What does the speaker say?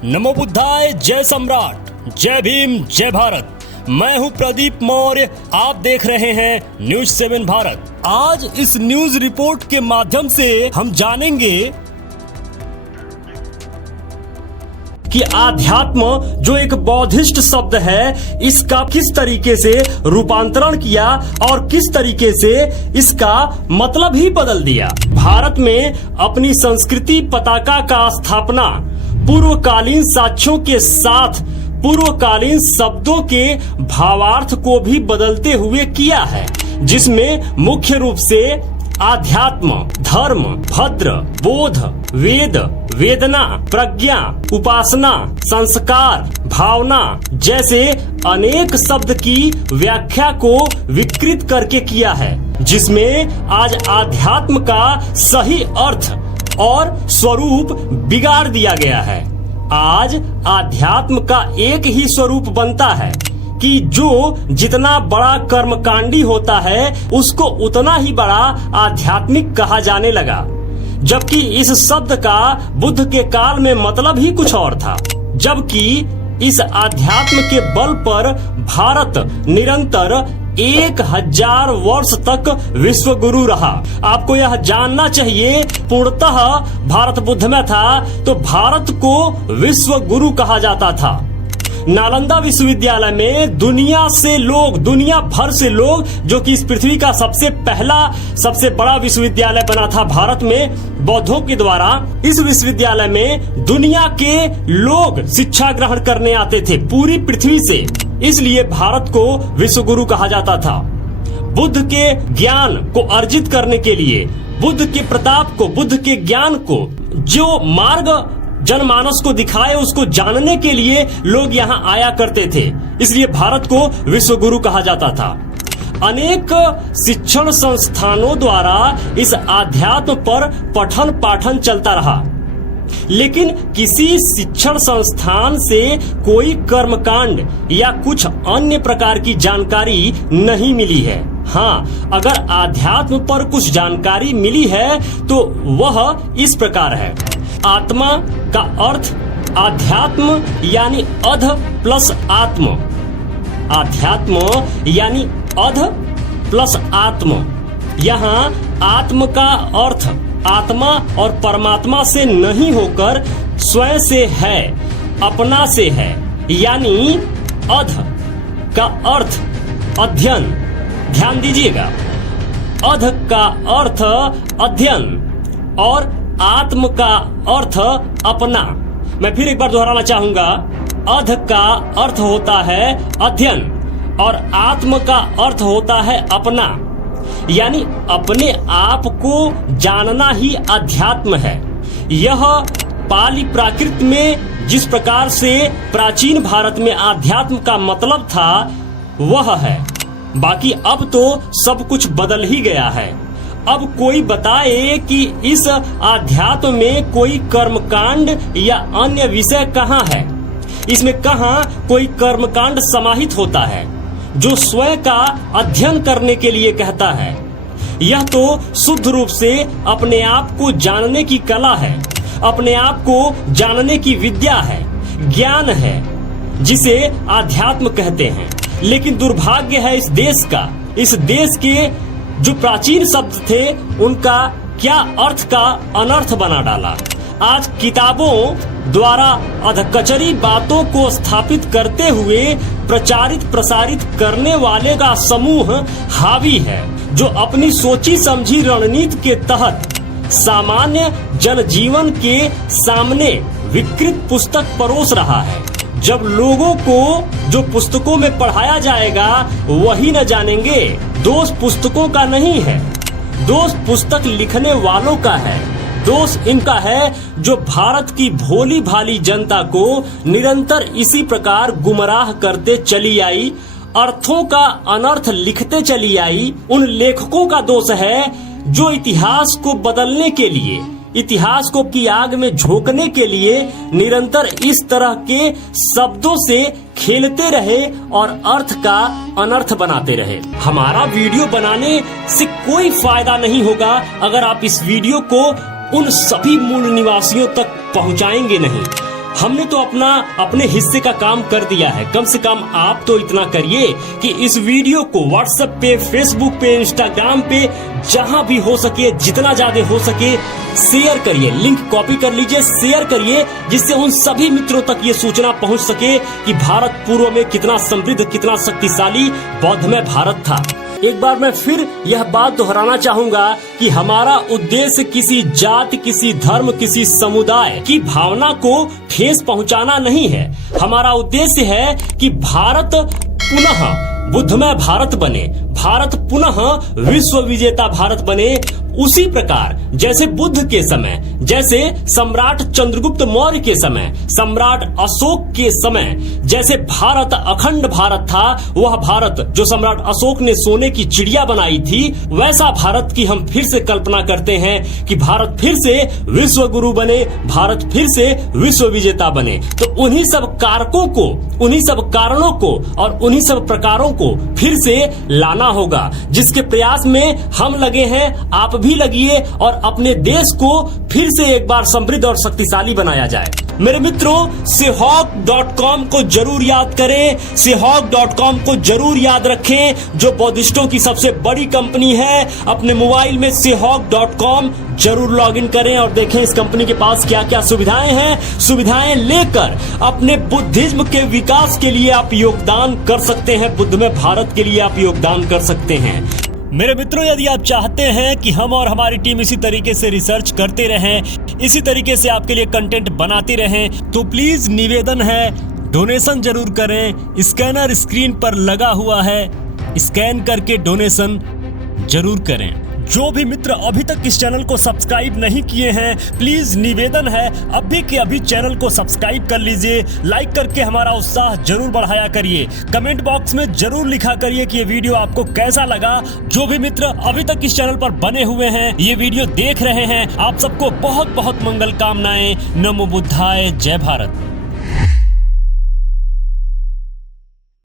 नमो बुद्धाय, जय सम्राट, जय भीम, जय भारत। मैं हूं प्रदीप मौर्य, आप देख रहे हैं न्यूज 7 भारत। आज इस न्यूज रिपोर्ट के माध्यम से हम जानेंगे कि आध्यात्म जो एक बौद्धिस्ट शब्द है, इसका किस तरीके से रूपांतरण किया और किस तरीके से इसका मतलब ही बदल दिया। भारत में अपनी संस्कृति पताका का स्थापना पूर्वकालीन साक्ष्यों के साथ पूर्वकालीन शब्दों के भावार्थ को भी बदलते हुए किया है, जिसमें मुख्य रूप से आध्यात्म, धर्म, भद्र, बोध, वेद, वेदना, प्रज्ञा, उपासना, संस्कार, भावना जैसे अनेक शब्द की व्याख्या को विकृत करके किया है, जिसमें आज आध्यात्म का सही अर्थ और स्वरूप बिगाड़ दिया गया है। आज आध्यात्म का एक ही स्वरूप बनता है कि जो जितना बड़ा कर्मकांडी होता है उसको उतना ही बड़ा आध्यात्मिक कहा जाने लगा, जबकि इस शब्द का बुद्ध के काल में मतलब ही कुछ और था। जबकि इस आध्यात्म के बल पर भारत निरंतर 1000 वर्ष तक विश्व गुरु रहा। आपको यह जानना चाहिए, पूर्णतः भारत बुद्ध में था तो भारत को विश्व गुरु कहा जाता था। नालंदा विश्वविद्यालय में दुनिया भर से लोग, जो कि इस पृथ्वी का सबसे बड़ा विश्वविद्यालय बना था भारत में बौद्धों के द्वारा, इस विश्वविद्यालय में दुनिया के लोग शिक्षा ग्रहण करने आते थे पूरी पृथ्वी से, इसलिए भारत को विश्व गुरु कहा जाता था। बुद्ध के ज्ञान को अर्जित करने के लिए, बुद्ध के प्रताप को, बुद्ध के ज्ञान को, जो मार्ग जनमानस को दिखाए, उसको जानने के लिए लोग यहाँ आया करते थे, इसलिए भारत को विश्व गुरु कहा जाता था। अनेक शिक्षण संस्थानों द्वारा इस आध्यात्म पर पठन पाठन चलता रहा, लेकिन किसी शिक्षण संस्थान से कोई कर्मकांड या कुछ अन्य प्रकार की जानकारी नहीं मिली है। हाँ, अगर आध्यात्म पर कुछ जानकारी मिली है तो वह इस प्रकार है। आत्मा का अर्थ आध्यात्म यानी अध प्लस आत्म, आध्यात्म यानी अध प्लस आत्म। यहाँ आत्म का अर्थ आत्मा और परमात्मा से नहीं होकर स्वयं से है, अपना से है, यानी अध का अर्थ अध्ययन। ध्यान दीजिएगा, अध का अर्थ अध्ययन और आत्म का अर्थ अपना। मैं फिर एक बार दोहराना चाहूंगा, अध का अर्थ होता है अध्ययन और आत्म का अर्थ होता है अपना, यानी अपने आप को जानना ही अध्यात्म है। यह पाली प्राकृत में जिस प्रकार से प्राचीन भारत में आध्यात्म का मतलब था वह है, बाकी अब तो सब कुछ बदल ही गया है। अब कोई बताए कि इस आध्यात्म में कोई कर्मकांड या अन्य विषय कहाँ है, इसमें कहाँ कोई कर्मकांड समाहित होता है जो स्वयं का अध्ययन करने के लिए कहता है। यह तो शुद्ध रूप से अपने आप को जानने की कला है, अपने आप को जानने की विद्या है, ज्ञान है, जिसे आध्यात्म कहते हैं। लेकिन दुर्भाग्य है इस देश का, इस देश के जो प्राचीन शब्द थे उनका क्या अर्थ का अनर्थ बना डाला। आज किताबों द्वारा अधकचरी बातों को स्थापित करते हुए प्रचारित प्रसारित करने वाले का समूह हावी है, जो अपनी सोची समझी रणनीति के तहत सामान्य जनजीवन के सामने विकृत पुस्तक परोस रहा है। जब लोगों को जो पुस्तकों में पढ़ाया जाएगा वही न जानेंगे, दोष पुस्तकों का नहीं है, दोष पुस्तक लिखने वालों का है। दोष इनका है जो भारत की भोली भाली जनता को निरंतर इसी प्रकार गुमराह करते चली आई, अर्थों का अनर्थ लिखते चली आई। उन लेखकों का दोष है जो इतिहास को बदलने के लिए, इतिहास को की आग में झोंकने के लिए निरंतर इस तरह के शब्दों से खेलते रहे और अर्थ का अनर्थ बनाते रहे। हमारा वीडियो बनाने से कोई फायदा नहीं होगा अगर आप इस वीडियो को उन सभी मूल निवासियों तक पहुंचाएंगे नहीं। हमने तो अपने हिस्से का काम कर दिया है। कम से कम आप तो इतना करिए कि इस वीडियो को व्हाट्सएप पे, फेसबुक पे, इंस्टाग्राम पे, जहां भी हो सके, जितना ज्यादा हो सके शेयर करिए। लिंक कॉपी कर लीजिए, शेयर करिए, जिससे उन सभी मित्रों तक ये सूचना पहुंच सके कि भारत पूर्व में कितना समृद्ध, कितना शक्तिशाली बौद्धमय भारत था। एक बार मैं फिर यह बात दोहराना चाहूंगा कि हमारा उद्देश्य किसी जाति, किसी धर्म, किसी समुदाय की भावना को ठेस पहुंचाना नहीं है। हमारा उद्देश्य है कि भारत पुनः बुद्धमय भारत बने, भारत पुनः विश्व विजेता भारत बने। उसी प्रकार जैसे बुद्ध के समय, जैसे सम्राट चंद्रगुप्त मौर्य के समय, सम्राट अशोक के समय जैसे भारत अखंड भारत था, वह भारत जो सम्राट अशोक ने सोने की चिड़िया बनाई थी, वैसा भारत की हम फिर से कल्पना करते हैं कि भारत फिर से विश्व गुरु बने, भारत फिर से विश्व विजेता बने। तो उन्हीं सब कारकों को, उन्हीं सब कारणों को और उन्हीं सब प्रकारों को फिर से लाना होगा, जिसके प्रयास में हम लगे हैं। आप भी लगिए और अपने देश को फिर से एक बार समृद्ध और शक्तिशाली बनाया जाए। मेरे मित्रों, सेहॉक.com को जरूर याद करें, सेहॉक.com को जरूर याद रखें, जो बौद्धिस्टों की सबसे बड़ी कंपनी है। अपने मोबाइल में सेहॉक.com जरूर लॉगिन करें और देखें इस कंपनी के पास क्या क्या सुविधाएं हैं। सुविधाएं लेकर अपने बुद्धिज्म के विकास के लिए आप योगदान कर सकते हैं, बुद्धमय भारत के लिए आप योगदान कर सकते हैं। मेरे मित्रों, यदि आप चाहते हैं कि हम और हमारी टीम इसी तरीके से रिसर्च करते रहें, इसी तरीके से आपके लिए कंटेंट बनाते रहें, तो प्लीज निवेदन है, डोनेशन जरूर करें। स्कैनर स्क्रीन पर लगा हुआ है, स्कैन करके डोनेशन जरूर करें। जो भी मित्र अभी तक इस चैनल को सब्सक्राइब नहीं किए हैं, प्लीज निवेदन है अभी के अभी चैनल को सब्सक्राइब कर लीजिए। लाइक करके हमारा उत्साह जरूर बढ़ाया करिए। कमेंट बॉक्स में जरूर लिखा करिए कि ये वीडियो आपको कैसा लगा। जो भी मित्र अभी तक इस चैनल पर बने हुए हैं, ये वीडियो देख रहे हैं, आप सबको बहुत बहुत मंगल कामनाएं। नमो बुद्धाय, जय भारत।